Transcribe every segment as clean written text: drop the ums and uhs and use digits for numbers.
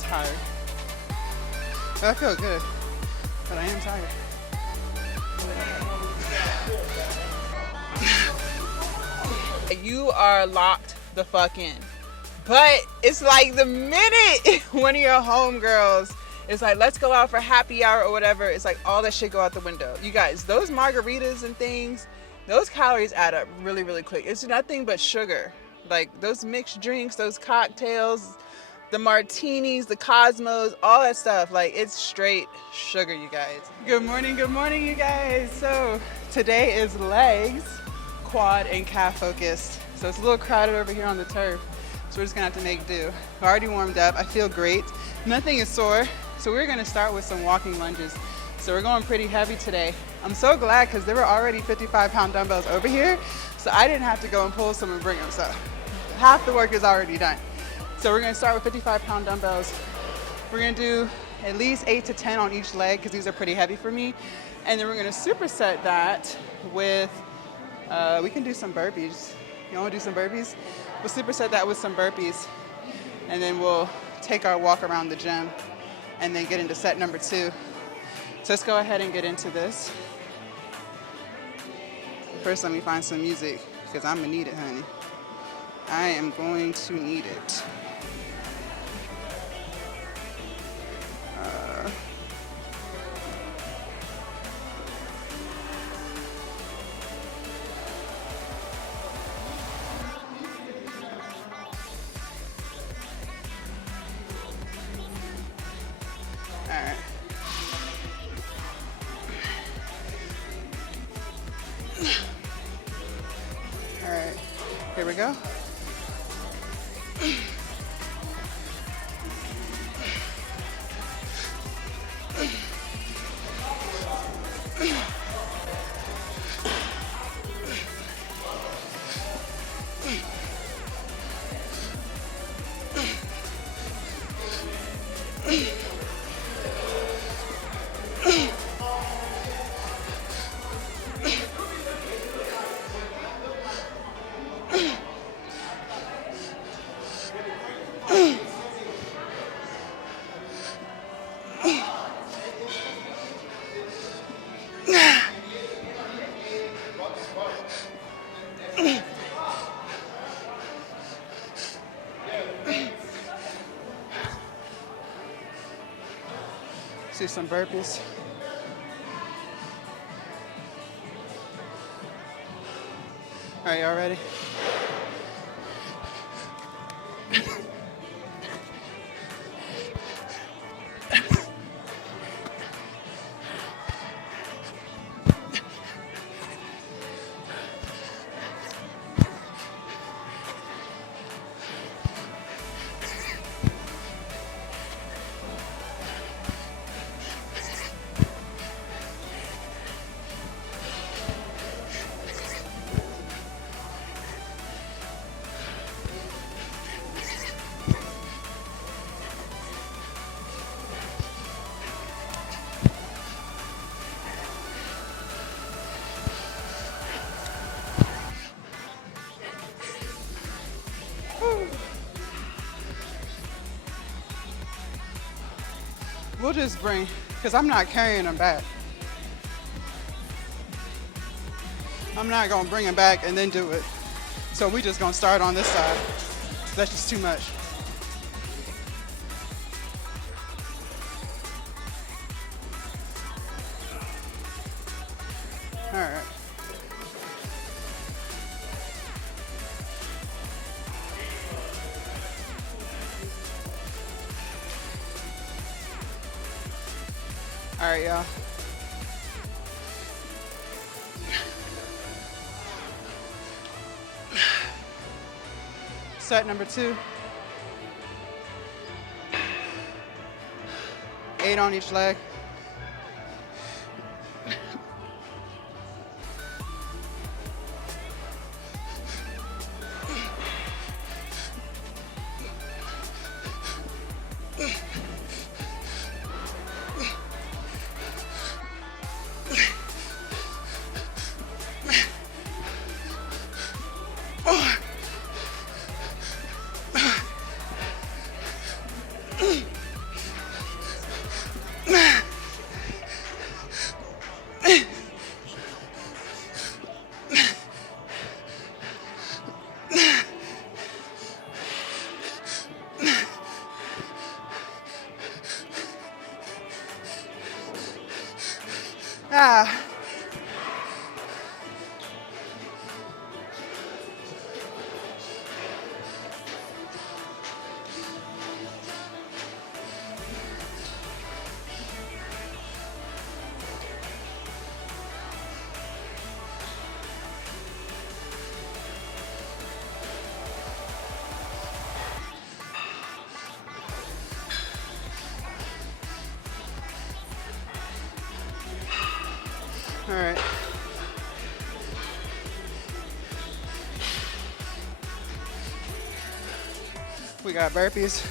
Tired. But I feel good, but I am tired. You are locked the fuck in. But it's like the minute one of your homegirls is like, let's go out for happy hour or whatever, it's like all that shit go out the window. You guys, those margaritas and things, those calories add up really, really quick. It's nothing but sugar. Like those mixed drinks, those cocktails, the martinis, the Cosmos, all that stuff. Like it's straight sugar, you guys. Good morning, you guys. So today is legs, quad, and calf focused. So it's a little crowded over here on the turf. So we're just gonna have to make do. I already warmed up, I feel great. Nothing is sore. So we're gonna start with some walking lunges. So we're going pretty heavy today. I'm so glad because there were already 55-pound dumbbells over here. So I didn't have to go and pull some and bring them. So half the work is already done. So we're gonna start with 55-pound dumbbells. We're gonna do at least 8 to 10 on each leg because these are pretty heavy for me. And then we're gonna superset that with, we can do some burpees. You wanna do some burpees? We'll superset that with some burpees. And then we'll take our walk around the gym and then get into set number 2. So let's go ahead and get into this. First, let me find some music because I'm gonna need it, honey. I am going to need it. All right, here we go. Do some burpees. All right, y'all ready? We'll just bring, because I'm not carrying them back. I'm not gonna bring them back and then do it. So we just gonna start on this side. That's just too much. All right. All right, y'all. Set number 2. 8 on each leg. All right. We got burpees.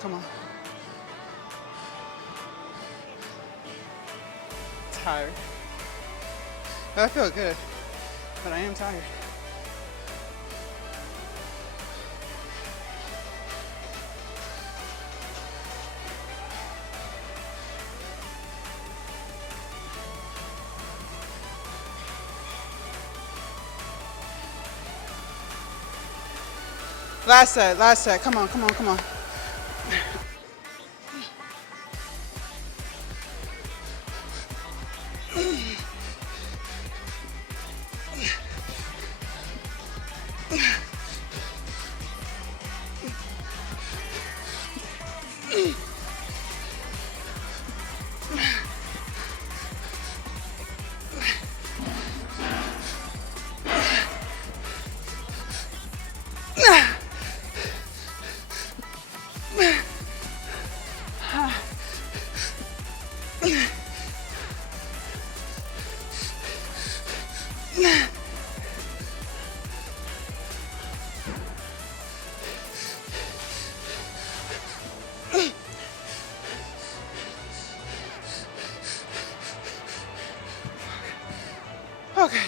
Come on. Tired. I feel good, but I am tired. Last set. Come on. Okay.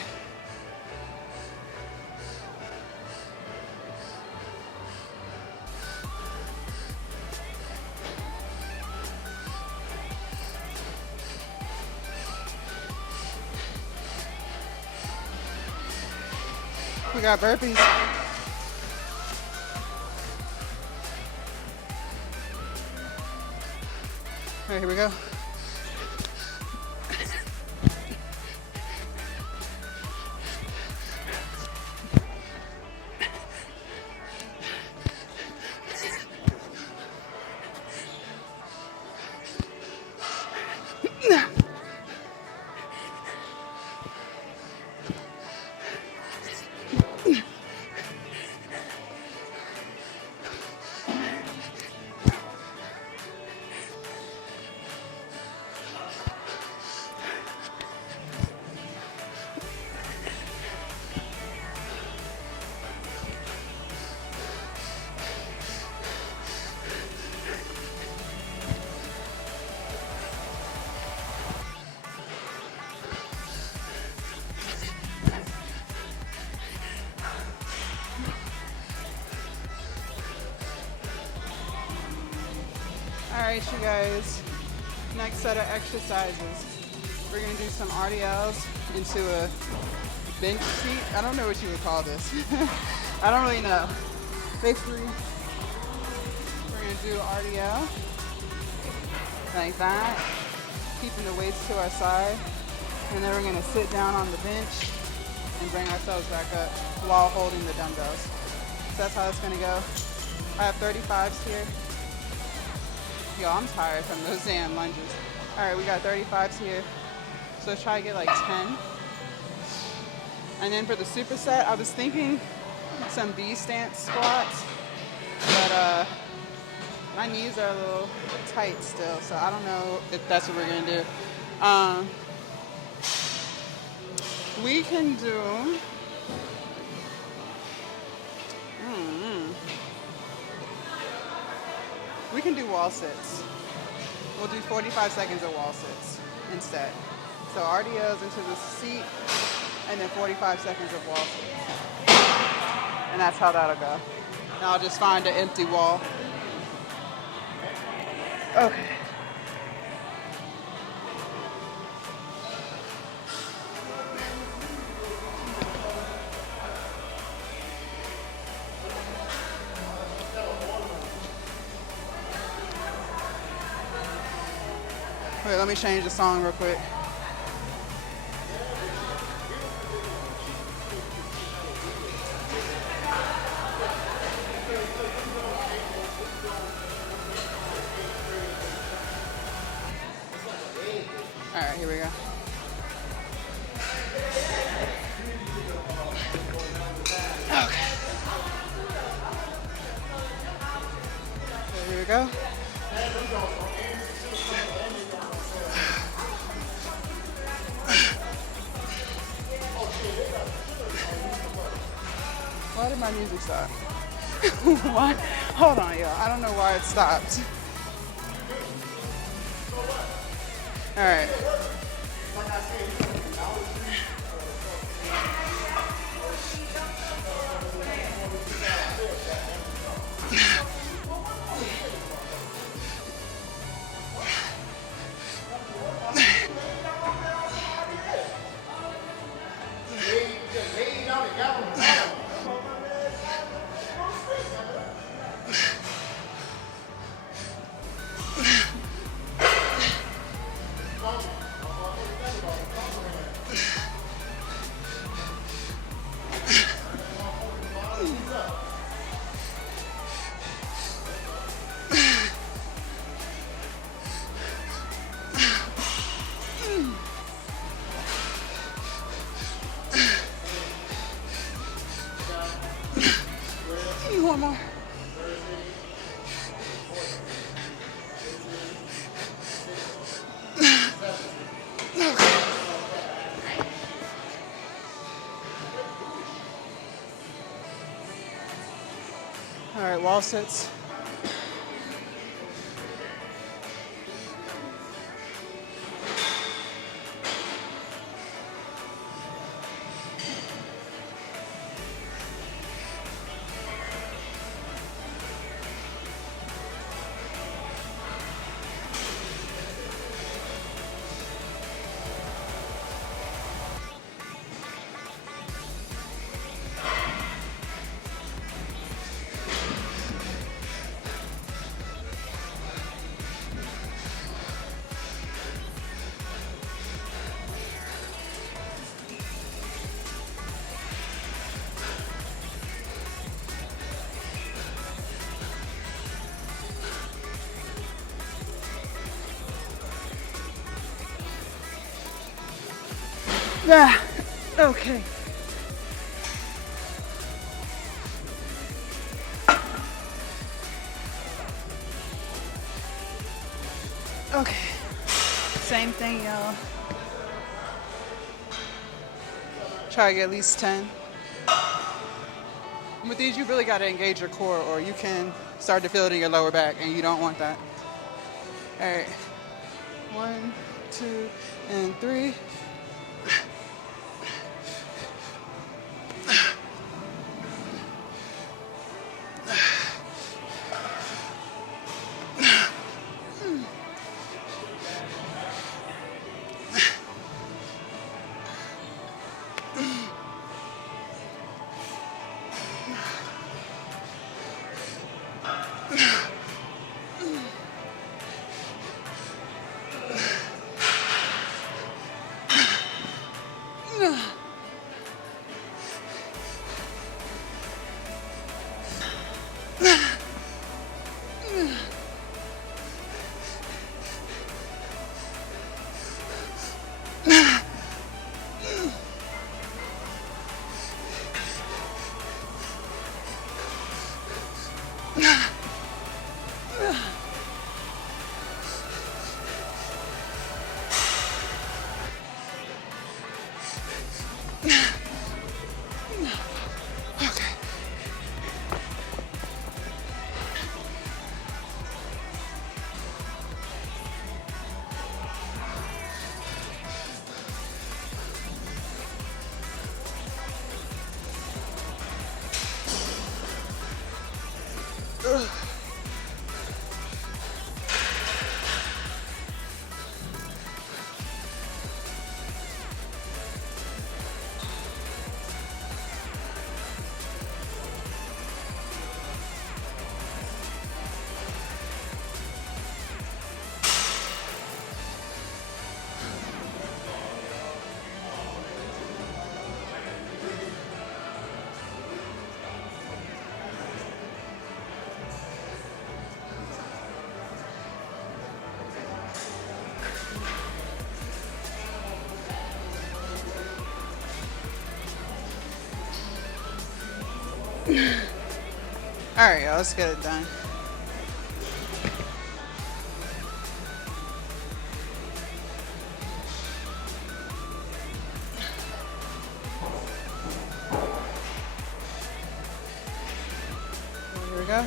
We got burpees. All right, here we go. Alright, you guys, next set of exercises. We're going to do some RDLs into a bench seat. I don't know what you would call this. I don't really know. Basically, we're going to do RDL like that, keeping the weights to our side. And then we're going to sit down on the bench and bring ourselves back up while holding the dumbbells. So that's how it's going to go. I have 35s here. Yo, I'm tired from those damn lunges. All right, we got 35s here. So let's try to get like 10. And then for the superset, I was thinking some B stance squats, but my knees are a little tight still, so I don't know if that's what we're gonna do. We can do We can do wall sits. We'll do 45 seconds of wall sits instead. So RDLs into the seat, and then 45 seconds of wall sits. And that's how that'll go. Now I'll just find an empty wall. Okay. Wait, let me change the song real quick. All right, here we go. Okay. So here we go. Why did my music stop? Why? Hold on, y'all. I don't know why it stopped. All right. One more. All right, wall sits. Ah, okay. Okay. Same thing, y'all. Try to get at least 10. With these, you really got to engage your core, or you can start to feel it in your lower back, and you don't want that. All right. 1, 2, and 3. Alright, y'all, let's get it done. Here we go.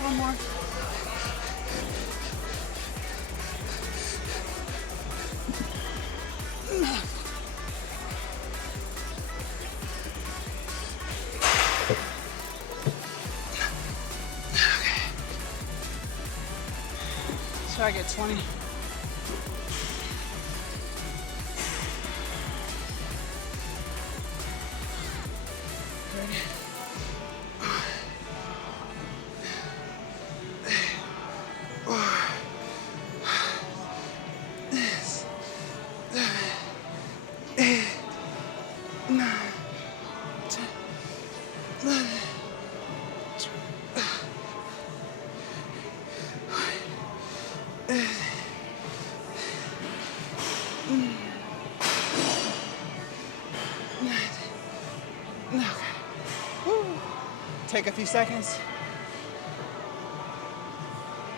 One more. So I get 20. Take a few seconds.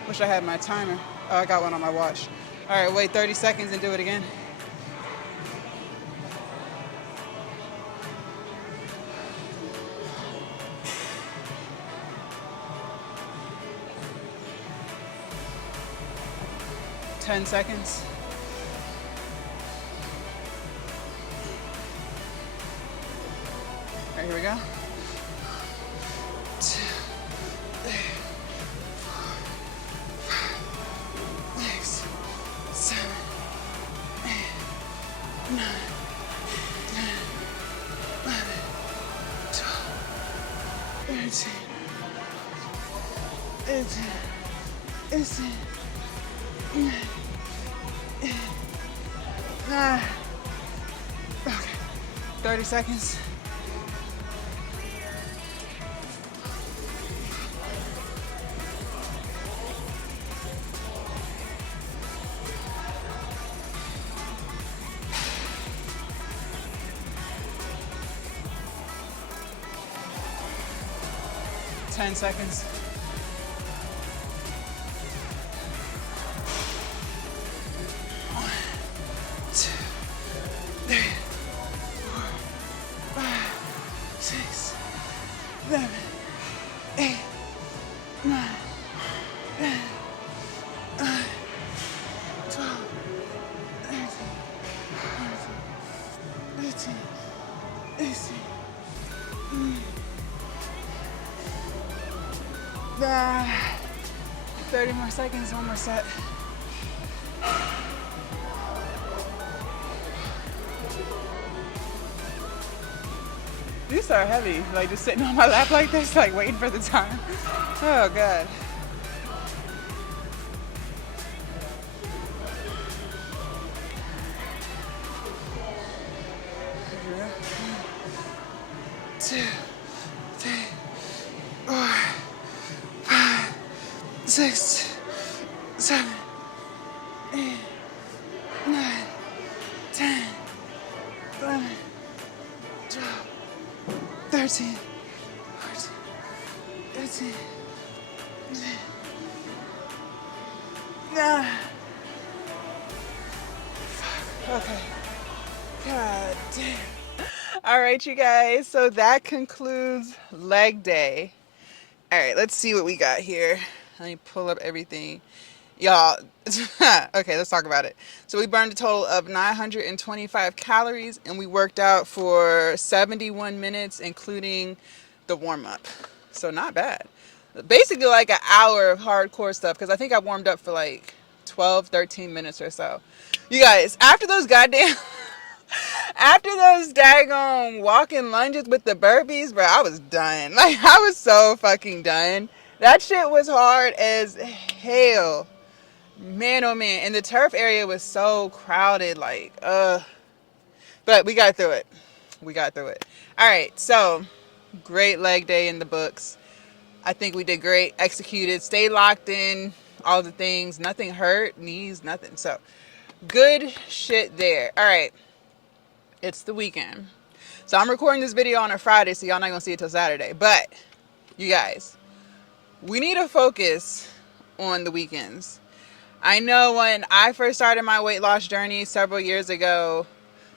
Wish I had my timer. Oh, I got one on my watch. All right, wait 30 seconds and do it again. Ten seconds. All right, here we go. 2, 3, 4, 5, 6, 7, 8, 9, 10, 11, 12, 13, 18, 19, 9. Okay. 30 seconds. Ten seconds. 1, 2, 3, 4, 5, 6, 7, 8, 9, 10, 11, 12, 13, 14, 15, 16, 30 more seconds, one more set. These are heavy, like just sitting on my lap like this, like waiting for the time. Oh God. Two, 3, 4, 5, 6, 7, 8, 9, 10, 11, 12, 13, 14, 15, 16, 9. Okay. God damn. All right, you guys. So that concludes leg day. All right, let's see what we got here. Let me pull up everything. Y'all, okay, let's talk about it. So we burned a total of 925 calories and we worked out for 71 minutes, including the warm up. So not bad. Basically like an hour of hardcore stuff because I think I warmed up for like 12, 13 minutes or so. You guys, after those goddamn, after those daggone walking lunges with the burpees, bro, I was done. Like, I was so fucking done. That shit was hard as hell. Man, oh man. And the turf area was so crowded, like, but we got through it. We got through it. All right, so great leg day in the books. I think we did great, executed, stay locked in, all the things, nothing hurt, knees, nothing. So good shit there. All right, it's the weekend. So I'm recording this video on a Friday, so y'all not gonna see it till Saturday. But you guys, we need to focus on the weekends. I know when I first started my weight loss journey several years ago,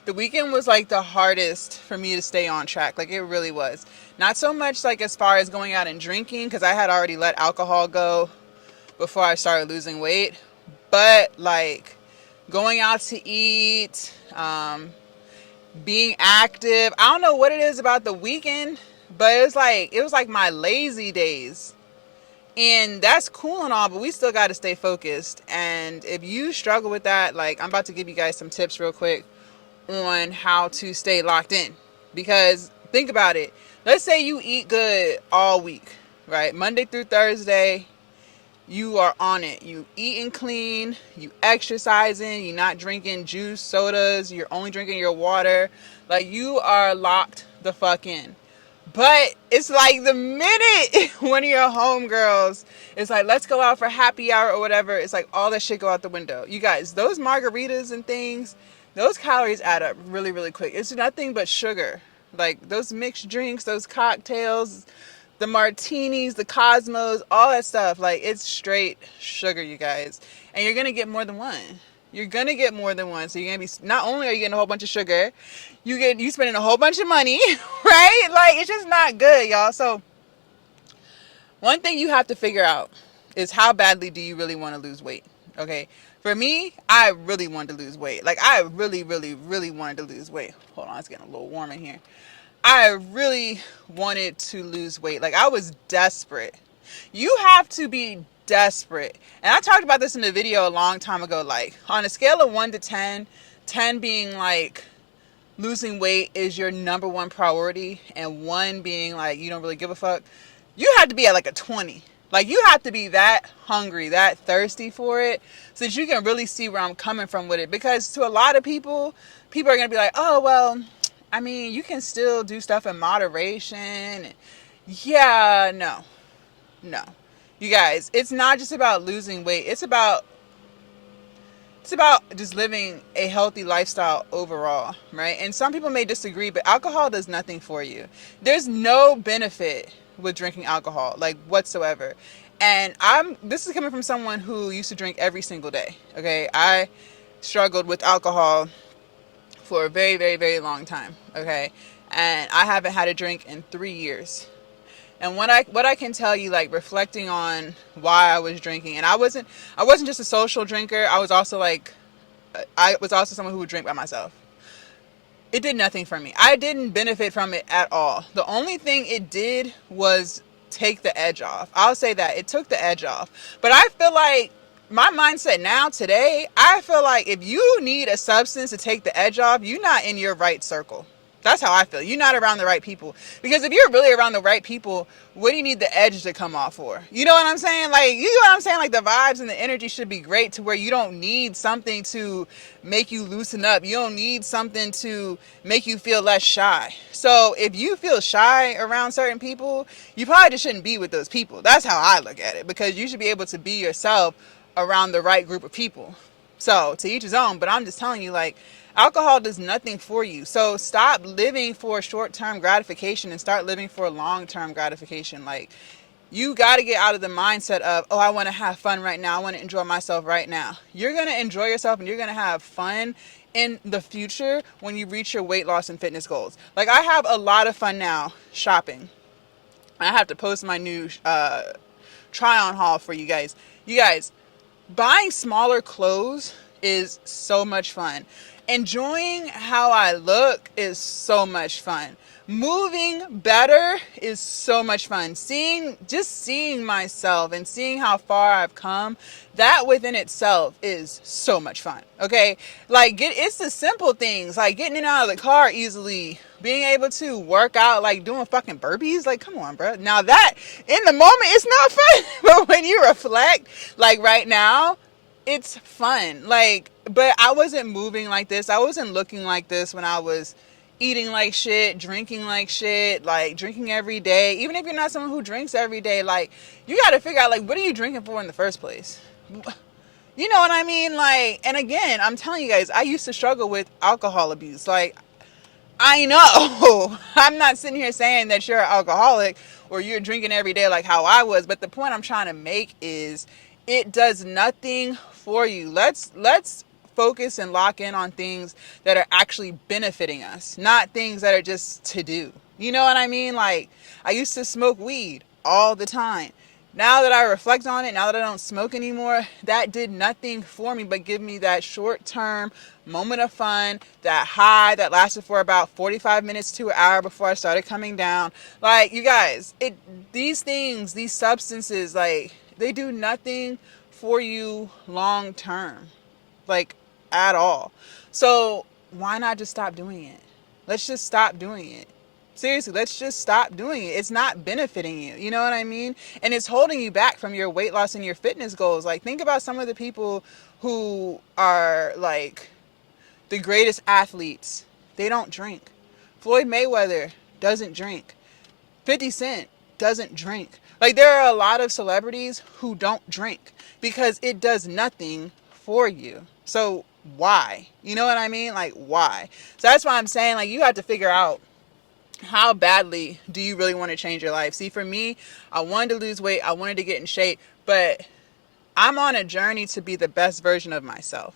the weekend was like the hardest for me to stay on track. Like, it really was. Not so much like as far as going out and drinking, because I had already let alcohol go before I started losing weight, but like going out to eat, being active. I don't know what it is about the weekend, but it was like my lazy days. And that's cool and all, but we still got to stay focused. And if you struggle with that, like, I'm about to give you guys some tips real quick on how to stay locked in. Because think about it. Let's say you eat good all week, right? Monday through Thursday, you are on it. You eating clean, you exercising, you're not drinking juice, sodas, you're only drinking your water. Like, you are locked the fuck in. But it's like the minute one of your homegirls is like, let's go out for happy hour or whatever, it's like all that shit go out the window. You guys, those margaritas and things, those calories add up really, really quick. It's nothing but sugar. Like, those mixed drinks, those cocktails, the martinis, the Cosmos, all that stuff. Like, it's straight sugar, you guys. And you're going to get more than one. You're going to get more than one. So you're going to be, not only are you getting a whole bunch of sugar, you spending a whole bunch of money, right? Like, it's just not good, y'all. So one thing you have to figure out is how badly do you really want to lose weight, okay? For me, I really wanted to lose weight. Like, I really, really, really wanted to lose weight. Hold on, it's getting a little warm in here. I really wanted to lose weight. Like, I was desperate. You have to be desperate. And I talked about this in a video a long time ago. Like, on a scale of 1 to 10, 10 being like losing weight is your number one priority, and 1 being like you don't really give a fuck, you have to be at like a 20. Like, you have to be that hungry, that thirsty for it, so that you can really see where I'm coming from with it. Because to a lot of people are going to be like, oh, well, I mean, you can still do stuff in moderation. Yeah, no. You guys, it's not just about losing weight. It's about just living a healthy lifestyle overall, right? And some people may disagree, but alcohol does nothing for you. There's no benefit with drinking alcohol, like, whatsoever. And this is coming from someone who used to drink every single day, okay? I struggled with alcohol for a very, very, very long time, okay? And I haven't had a drink in 3 years. And what I can tell you, like, reflecting on why I was drinking, and I wasn't just a social drinker. I was also someone who would drink by myself. It did nothing for me. I didn't benefit from it at all. The only thing it did was take the edge off. I'll say that. It took the edge off. But I feel like my mindset now, today, I feel like if you need a substance to take the edge off, you're not in your right circle. That's how I feel. You're not around the right people. Because if you're really around the right people, what do you need the edge to come off for? You know what I'm saying? Like, you know what I'm saying? Like, the vibes and the energy should be great to where you don't need something to make you loosen up. You don't need something to make you feel less shy. So if you feel shy around certain people, you probably just shouldn't be with those people. That's how I look at it. Because you should be able to be yourself around the right group of people. So to each his own. But I'm just telling you, like, alcohol does nothing for you. So stop living for short-term gratification and start living for long-term gratification. Like, you got to get out of the mindset of, oh, I want to have fun right now. I want to enjoy myself right now. You're going to enjoy yourself and you're going to have fun in the future when you reach your weight loss and fitness goals. Like, I have a lot of fun now shopping. I have to post my new try on haul for you guys. You guys, buying smaller clothes is so much fun. Enjoying how I look is so much fun. Moving better is so much fun. Seeing myself and seeing how far I've come, that within itself is so much fun. Okay? Like it's the simple things, like getting in and out of the car easily, being able to work out, like doing fucking burpees. Like, come on, bro. Now that in the moment it's not fun, but when you reflect, like right now, it's fun. Like, but I wasn't moving like this. I wasn't looking like this when I was eating like shit, drinking like shit, like drinking every day. Even if you're not someone who drinks every day, like you got to figure out, like, what are you drinking for in the first place? You know what I mean? Like, and again, I'm telling you guys, I used to struggle with alcohol abuse. Like, I know I'm not sitting here saying that you're an alcoholic or you're drinking every day like how I was, but the point I'm trying to make is it does nothing for you. Let's focus and lock in on things that are actually benefiting us, not things that are just to do. You know what I mean? Like, I used to smoke weed all the time. Now that I reflect on it, now that I don't smoke anymore, that did nothing for me but give me that short-term moment of fun, that high that lasted for about 45 minutes to an hour before I started coming down. Like, you guys, these things, these substances, like, they do nothing for you long term, like, at all. So why not just stop doing it? Let's just stop doing it. Seriously, let's just stop doing it. It's not benefiting you. You know what I mean? And it's holding you back from your weight loss and your fitness goals. Like, think about some of the people who are like the greatest athletes. They don't drink. Floyd Mayweather doesn't drink. 50 Cent doesn't drink. Like, there are a lot of celebrities who don't drink because it does nothing for you. So why? You know what I mean? Like, why? So that's why I'm saying, like, you have to figure out, how badly do you really want to change your life? See, for me, I wanted to lose weight. I wanted to get in shape, but I'm on a journey to be the best version of myself.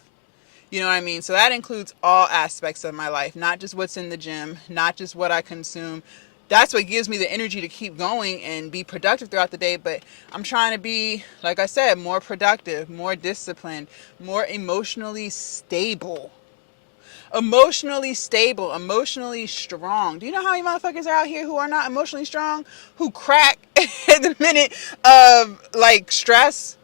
You know what I mean? So that includes all aspects of my life, not just what's in the gym, not just what I consume. That's what gives me the energy to keep going and be productive throughout the day. But I'm trying to be, like I said, more productive, more disciplined, more emotionally stable. Emotionally stable, emotionally strong. Do you know how many motherfuckers are out here who are not emotionally strong, who crack at the minute of like stress?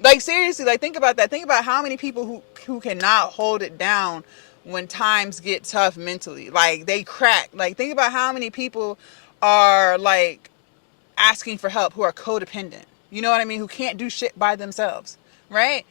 Like, seriously, like, think about that. Think about how many people who cannot hold it down when times get tough mentally. Like, they crack. Like, think about how many people are like asking for help, who are codependent. You know what I mean? Who can't do shit by themselves, right?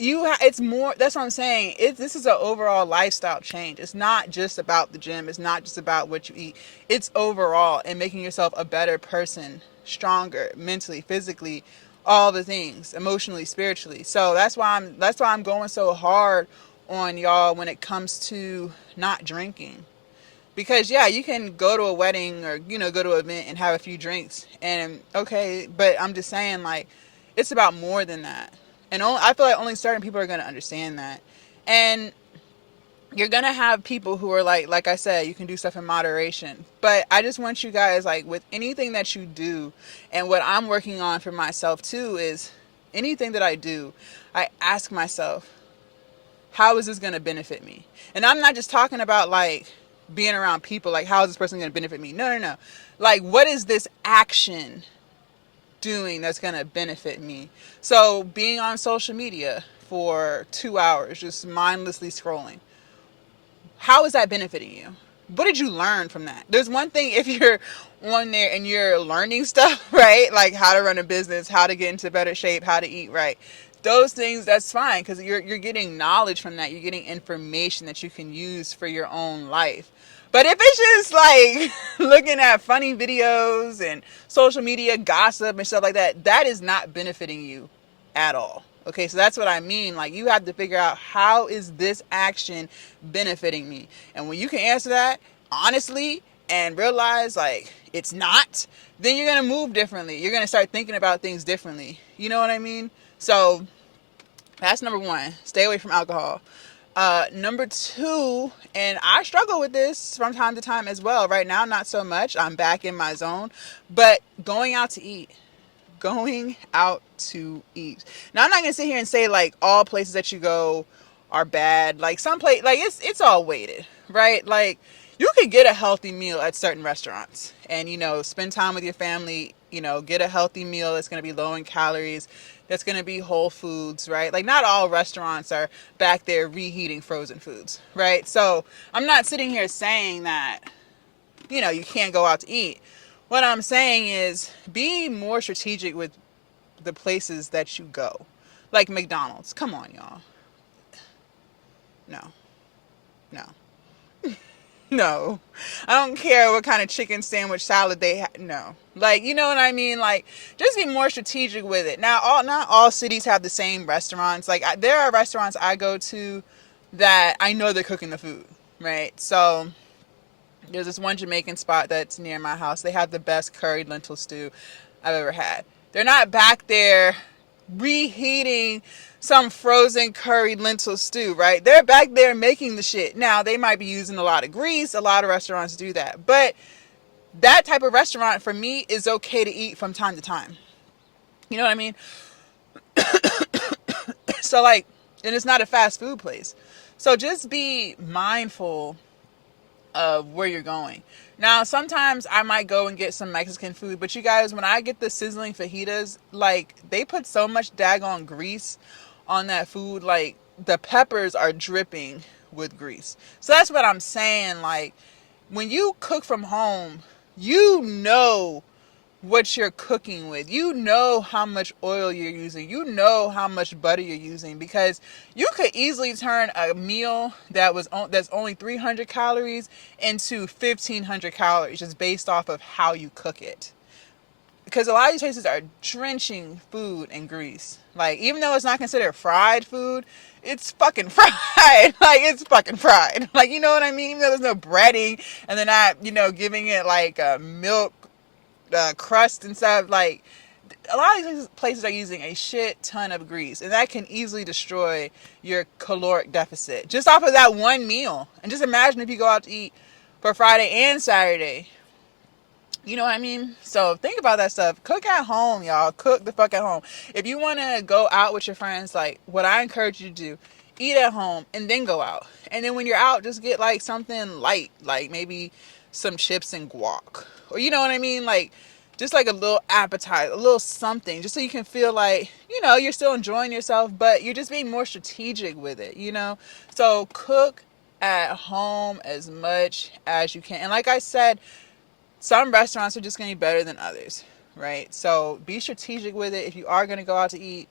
It's more, that's what I'm saying. This is an overall lifestyle change. It's not just about the gym. It's not just about what you eat. It's overall and making yourself a better person, stronger, mentally, physically, all the things, emotionally, spiritually. So that's why I'm going so hard on y'all when it comes to not drinking. Because yeah, you can go to a wedding or, you know, go to an event and have a few drinks and okay, but I'm just saying, like, it's about more than that. And I feel like only certain people are going to understand that. And you're going to have people who are like I said, you can do stuff in moderation. But I just want you guys, like, with anything that you do, and what I'm working on for myself too is anything that I do, I ask myself, how is this going to benefit me? And I'm not just talking about like being around people, like, how is this person going to benefit me? No. Like, what is this action doing that's going to benefit me? So being on social media for 2 hours, just mindlessly scrolling, how is that benefiting you? What did you learn from that? There's one thing if you're on there and you're learning stuff, right? Like how to run a business, how to get into better shape, how to eat right. Those things, that's fine, because you're getting knowledge from that. You're getting information that you can use for your own life. But if it's just like looking at funny videos and social media gossip and stuff like that, that is not benefiting you at all. Okay, so that's what I mean. Like, you have to figure out, how is this action benefiting me? And when you can answer that honestly and realize, like, it's not, then you're going to move differently. You're going to start thinking about things differently. You know what I mean? So that's number one. Stay away from alcohol. Number two, and I struggle with this from time to time as well. Right now, not so much. I'm back in my zone. But going out to eat. going out to eat. Now I'm not gonna sit here and say like all places that you go are bad. Like some place, like it's all weighted, right? Like you could get a healthy meal at certain restaurants, and spend time with your family. Get a healthy meal that's gonna be low in calories. That's gonna be whole foods, right? Like not all restaurants are back there reheating frozen foods, right? So I'm not sitting here saying that you can't go out to eat. What I'm saying is be more strategic with the places that you go. Like McDonald's. Come on, y'all. No. No. No. I don't care what kind of chicken sandwich salad they have. No. Like, you know what I mean? Like, just be more strategic with it. Now, not all cities have the same restaurants. Like, there are restaurants I go to that I know they're cooking the food, right? So, there's this one Jamaican spot that's near my house. They have the best curried lentil stew I've ever had. They're not back there reheating some frozen curried lentil stew, right? They're back there making the shit. Now, they might be using a lot of grease. A lot of restaurants do that. But that type of restaurant, for me, is okay to eat from time to time. You know what I mean? So, like, and it's not a fast food place. So just be mindful of where you're going. Now, sometimes I might go and get some Mexican food, but you guys, when I get the sizzling fajitas, like, they put so much daggone grease on that food, like, the peppers are dripping with grease. So that's what I'm saying. Like, when you cook from home, you know what you're cooking with. You know how much oil you're using. You know how much butter you're using, because you could easily turn a meal that's only 300 calories into 1,500 calories just based off of how you cook it. Because a lot of these places are drenching food in grease. Like, even though it's not considered fried food, it's fucking fried. Like, it's fucking fried. Like, you know what I mean? Even though there's no breading, and they're not, giving it like milk crust and stuff. Like, a lot of these places are using a shit ton of grease, and that can easily destroy your caloric deficit just off of that one meal. And just imagine if you go out to eat for Friday and Saturday. You know what I mean? So think about that stuff. Cook at home, y'all. Cook the fuck at home. If you want to go out with your friends, like, what I encourage you to do, eat at home and then go out. And then when you're out, just get like something light, like maybe some chips and guac, or you know what I mean? Like, just like a little appetite, a little something, just so you can feel like, you're still enjoying yourself, but you're just being more strategic with it. So cook at home as much as you can. And like I said, some restaurants are just going to be better than others, right? So be strategic with it. If you are going to go out to eat,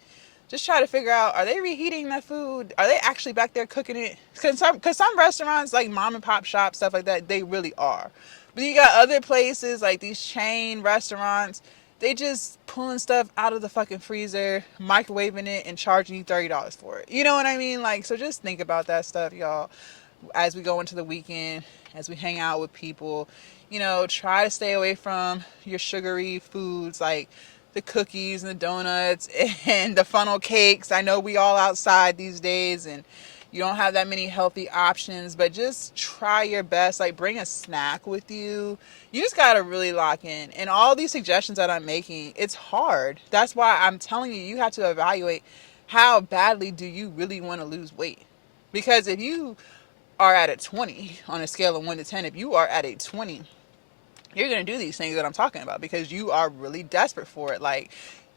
just try to figure out, are they reheating that food? Are they actually back there cooking it? Because some restaurants, like mom and pop shops, stuff like that, they really are. But you got other places, like these chain restaurants, they just pulling stuff out of the fucking freezer, microwaving it, and charging you $30 for it. You know what I mean? Like, so just think about that stuff, y'all, as we go into the weekend, as we hang out with people. Try to stay away from your sugary foods like the cookies and the donuts and the funnel cakes. I know we all outside these days and you don't have that many healthy options, but just try your best. Like, bring a snack with you. You just got to really lock in. And all these suggestions that I'm making, it's hard. That's why I'm telling you, you have to evaluate how badly do you really want to lose weight. Because if you are at a 20 on a scale of 1 to 10, if you are at a 20, you're going to do these things that I'm talking about because you are really desperate for it. Like,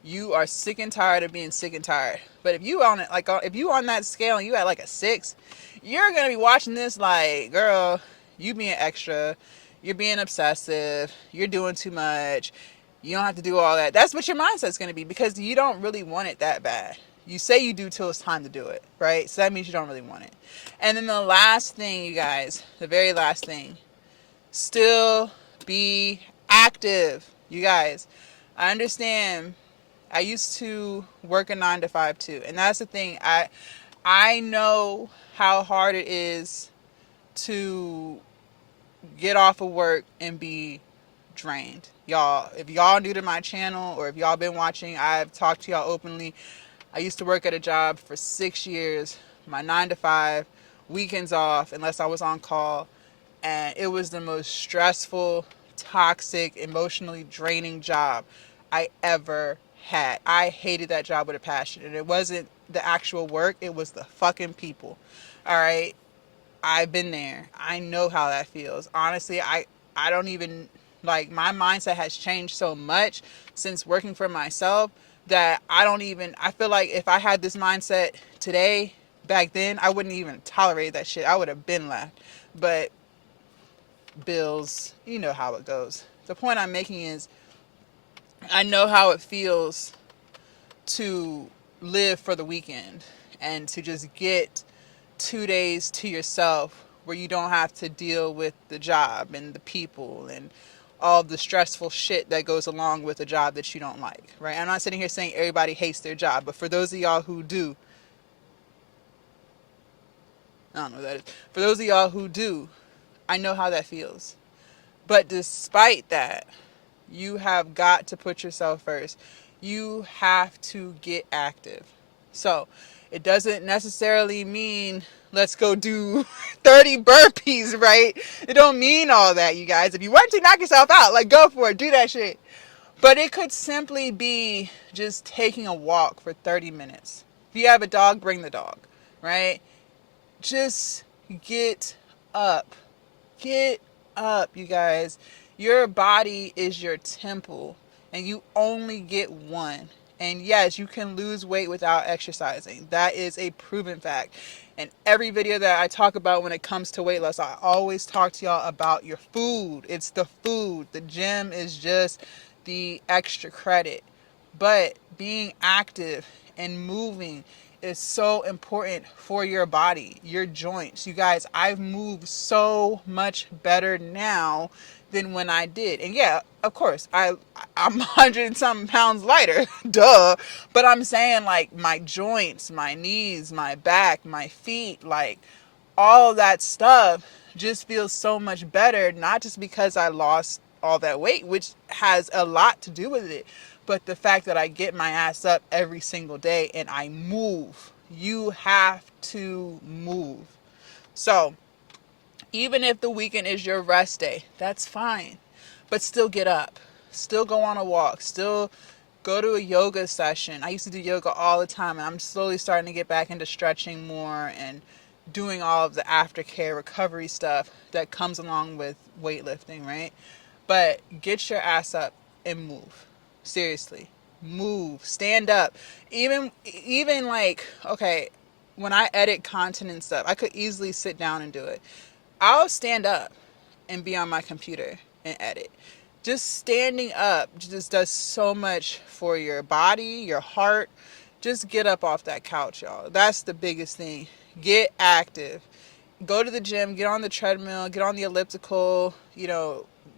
you are sick and tired of being sick and tired. But if you on it, like, if you on that scale and you at like a 6, you're going to be watching this like, girl, you being extra, you're being obsessive, you're doing too much, you don't have to do all that. That's what your mindset's going to be, because you don't really want it that bad. You say you do till it's time to do it, right? So that means you don't really want it. And then the last thing, you guys, the very last thing, still be active. You guys, I understand. I used to work a 9 to 5 too, and that's the thing. I know how hard it is to get off of work and be drained. Y'all, if y'all new to my channel or if y'all been watching, I've talked to y'all openly. I used to work at a job for 6 years, my 9 to 5, weekends off unless I was on call, and it was the most stressful, toxic, emotionally draining job I ever had. I hated that job with a passion, and it wasn't the actual work, it was the fucking people. All right, I've been there. I know how that feels. Honestly, I don't even, like, my mindset has changed so much since working for myself that I don't even, I feel like if I had this mindset today, back then, I wouldn't even tolerate that shit. I would have been left. But bills, you know how it goes. The point I'm making is I know how it feels to live for the weekend and to just get 2 days to yourself where you don't have to deal with the job and the people and all the stressful shit that goes along with a job that you don't like, right? I'm not sitting here saying everybody hates their job, but for those of y'all who do, I don't know what that is. For those of y'all who do, I know how that feels. But despite that, you have got to put yourself first. You have to get active. So it doesn't necessarily mean let's go do 30 burpees, right? It don't mean all that, you guys. If you want to knock yourself out, like, go for it. Do that shit. But it could simply be just taking a walk for 30 minutes. If you have a dog, bring the dog, right? Just get up. Get up, you guys. Your body is your temple, and you only get one. And yes, you can lose weight without exercising. That is a proven fact. And every video that I talk about when it comes to weight loss, I always talk to y'all about your food. It's the food. The gym is just the extra credit. But being active and moving is so important for your body, your joints. You guys, I've moved so much better now than when I did. And yeah, of course, I'm 100 and something pounds lighter, duh. But I'm saying, like, my joints, my knees, my back, my feet, like, all of that stuff just feels so much better, not just because I lost all that weight, which has a lot to do with it, but the fact that I get my ass up every single day and I move. You have to move. So even if the weekend is your rest day, that's fine. But still get up. Still go on a walk. Still go to a yoga session. I used to do yoga all the time, and I'm slowly starting to get back into stretching more and doing all of the aftercare recovery stuff that comes along with weightlifting, right? But get your ass up and move. Seriously. Move. Stand up. Even like, okay, when I edit content and stuff, I could easily sit down and do it. I'll stand up and be on my computer and edit. Just standing up just does so much for your body, your heart. Just get up off that couch, y'all. That's the biggest thing. Get active. Go to the gym, get on the treadmill, get on the elliptical,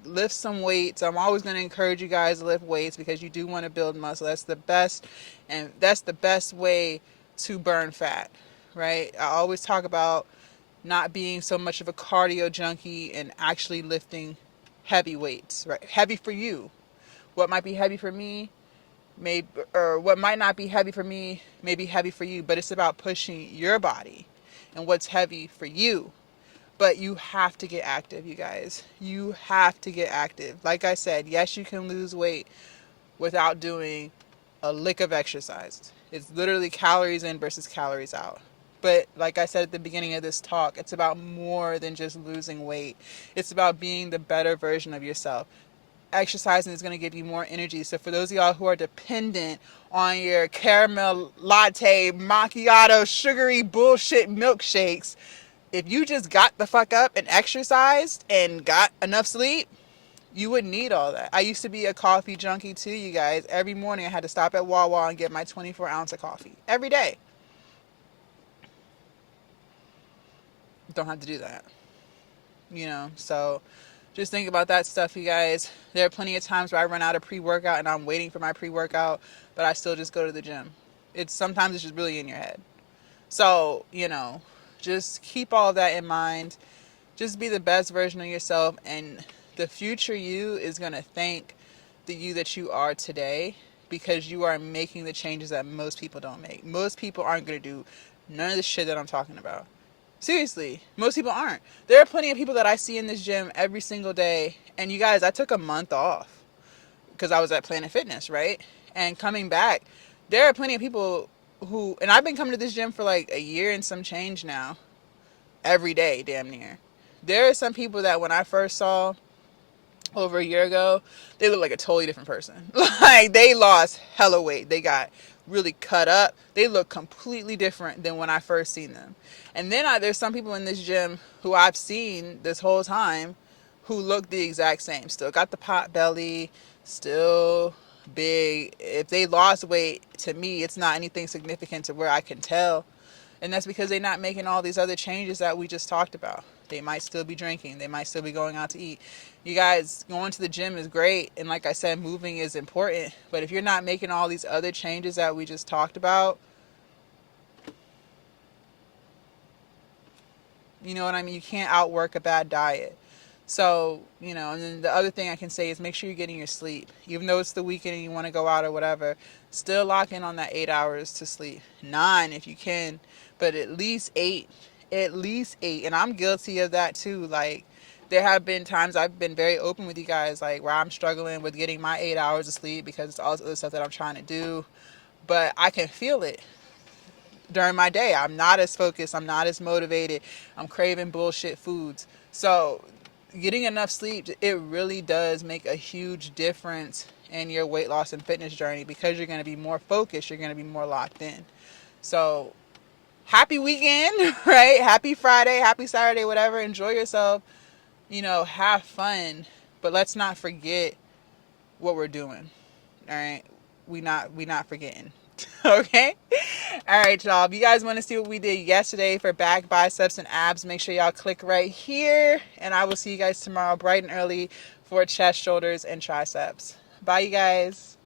lift some weights. I'm always going to encourage you guys to lift weights because you do want to build muscle. That's the best, and that's the best way to burn fat, right? I always talk about not being so much of a cardio junkie and actually lifting heavy weights, right? Heavy for you. What might be heavy for me, or what might not be heavy for me, may be heavy for you, but it's about pushing your body and what's heavy for you. But you have to get active, you guys. You have to get active. Like I said, yes, you can lose weight without doing a lick of exercise. It's literally calories in versus calories out. But like I said at the beginning of this talk, it's about more than just losing weight. It's about being the better version of yourself. Exercising is going to give you more energy. So for those of y'all who are dependent on your caramel latte, macchiato, sugary bullshit milkshakes, if you just got the fuck up and exercised and got enough sleep, you wouldn't need all that. I used to be a coffee junkie too, you guys. Every morning I had to stop at Wawa and get my 24 ounce of coffee. Every day. Don't have to do that. So just think about that stuff, you guys. There are plenty of times where I run out of pre-workout and I'm waiting for my pre-workout, but I still just go to the gym. Sometimes it's just really in your head. So, just keep all of that in mind. Just be the best version of yourself, and the future you is going to thank the you that you are today, because you are making the changes that most people don't make. Most people aren't going to do none of the shit that I'm talking about. Seriously, most people aren't. There are plenty of people that I see in this gym every single day, and you guys, I took a month off because I was at Planet Fitness, right? And coming back, there are plenty of people who, and I've been coming to this gym for like a year and some change now, every day, damn near. There are some people that when I first saw over a year ago, they look like a totally different person. Like they lost hella weight. They got really cut up. They look completely different than when I first seen them. And then there's some people in this gym who I've seen this whole time who look the exact same. Still got the pot belly, still big. If they lost weight, to me, it's not anything significant to where I can tell. And that's because they're not making all these other changes that we just talked about. They might still be drinking. They might still be going out to eat. You guys, going to the gym is great. And like I said, moving is important. But if you're not making all these other changes that we just talked about, you know what I mean? You can't outwork a bad diet. So, you know, and then the other thing I can say is make sure you're getting your sleep. Even though it's the weekend and you want to go out or whatever, still lock in on that 8 hours to sleep. 9 if you can, but at least 8. At least 8. And I'm guilty of that too. Like, there have been times I've been very open with you guys, like where I'm struggling with getting my 8 hours of sleep because it's all this other stuff that I'm trying to do. But I can feel it during my day. I'm not as focused. I'm not as motivated. I'm craving bullshit foods. So getting enough sleep, it really does make a huge difference in your weight loss and fitness journey because you're going to be more focused. You're going to be more locked in. So happy weekend, right? Happy Friday, happy Saturday, whatever. Enjoy yourself. You know, have fun. But let's not forget what we're doing. All right? We not forgetting. Okay? All right, y'all. If you guys want to see what we did yesterday for back, biceps, and abs, make sure y'all click right here. And I will see you guys tomorrow bright and early for chest, shoulders, and triceps. Bye, you guys.